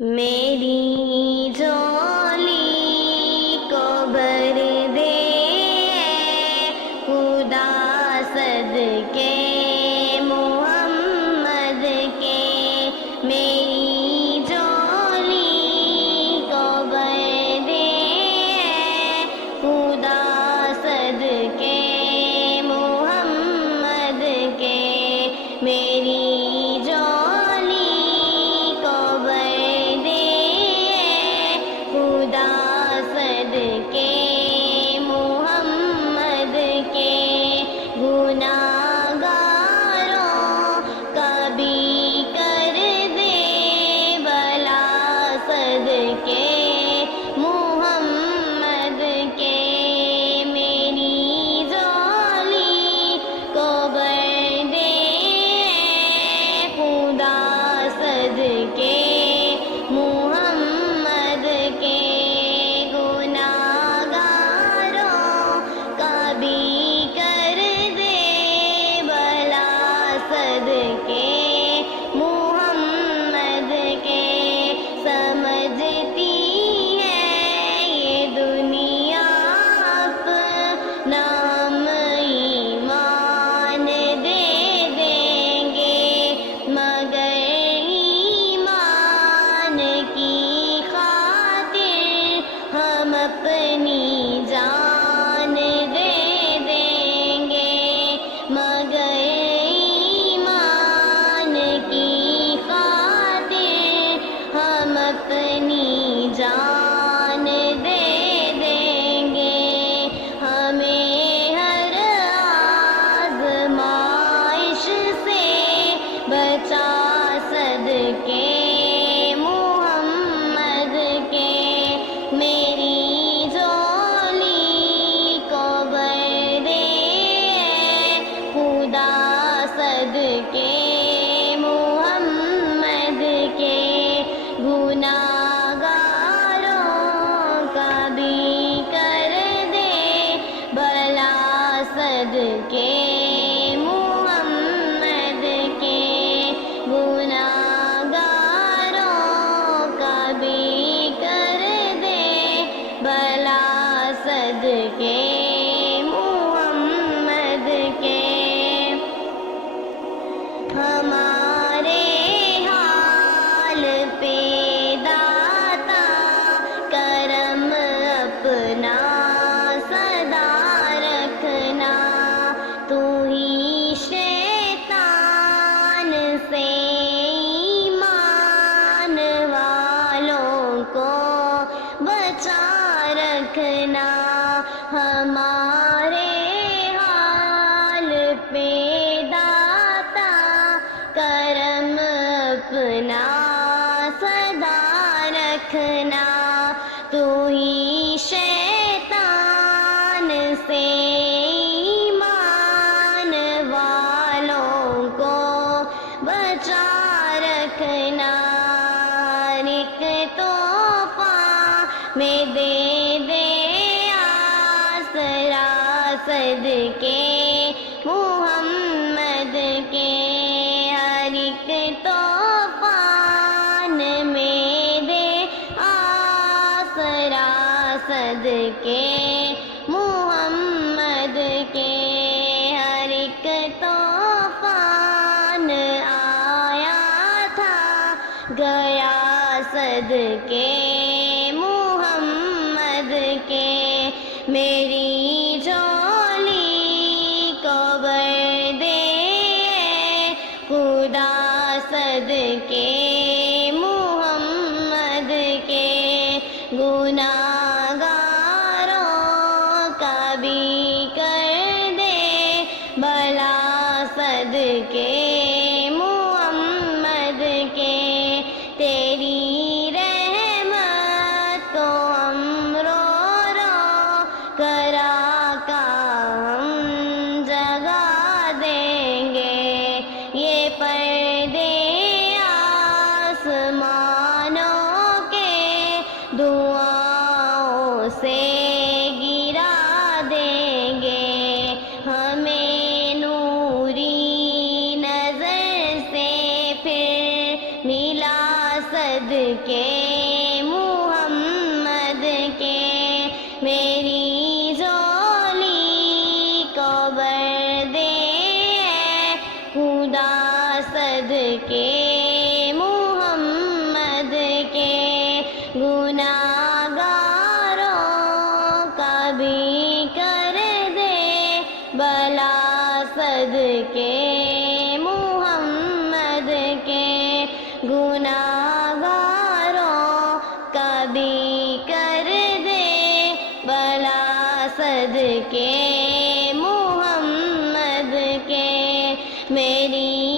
میری جولی کو بھر دے خدا صدقے محمد کے، میری جولی کو بھر دے خدا صدقے محمد کے، میری اپنی جان دے دیں گے، مگر ایمان کی خاطر ہم اپنی جان دے دیں گے، ہمیں ہر آزمائش سے بچا صدقے محمد کے، میری صدقے محمد کے، گناہگاروں کا بھی کر دے بھلا صدقے محمد کے، گناہگاروں کا بھی کر دے بھلا صدقے محمد کے، ہمارے حال پہ داتا کرم اپنا سدا رکھنا، تو ہی شیطان سے ایمان والوں کو بچا رکھنا، ہمارے حال پہ کرم اپنا سدا رکھنا، تو ہی شیطان سے ایمان والوں کو بچا رکھنا، ایک تحفہ میں دے دے آسرا صدقے محمد کے، طوفان میں دے آسرا صدقے محمد کے، ہر ایک طوفان آیا تھا گیا صدقے محمد کے، میری جولی کو بھر دے خدا صدقے محمد کے، گناہگاروں کا بھی کر دے بھلا صدقے محمد کے، تیری رحمت کو ہم رو رو کرا کا ہم جگا دیں گے، یہ پردے آسمانوں کے دعاؤں سے گرا دیں گے، ہمیں نوری نظر سے پھر ملا صدقے کے محمد کے میری زولی کو بر دے خدا صدقے محمد کے گناہگاروں کا بھی کر دے بلا صدقے محمد کے گناہگاروں کا بھی کر دے بلا صدقے محمد کے میری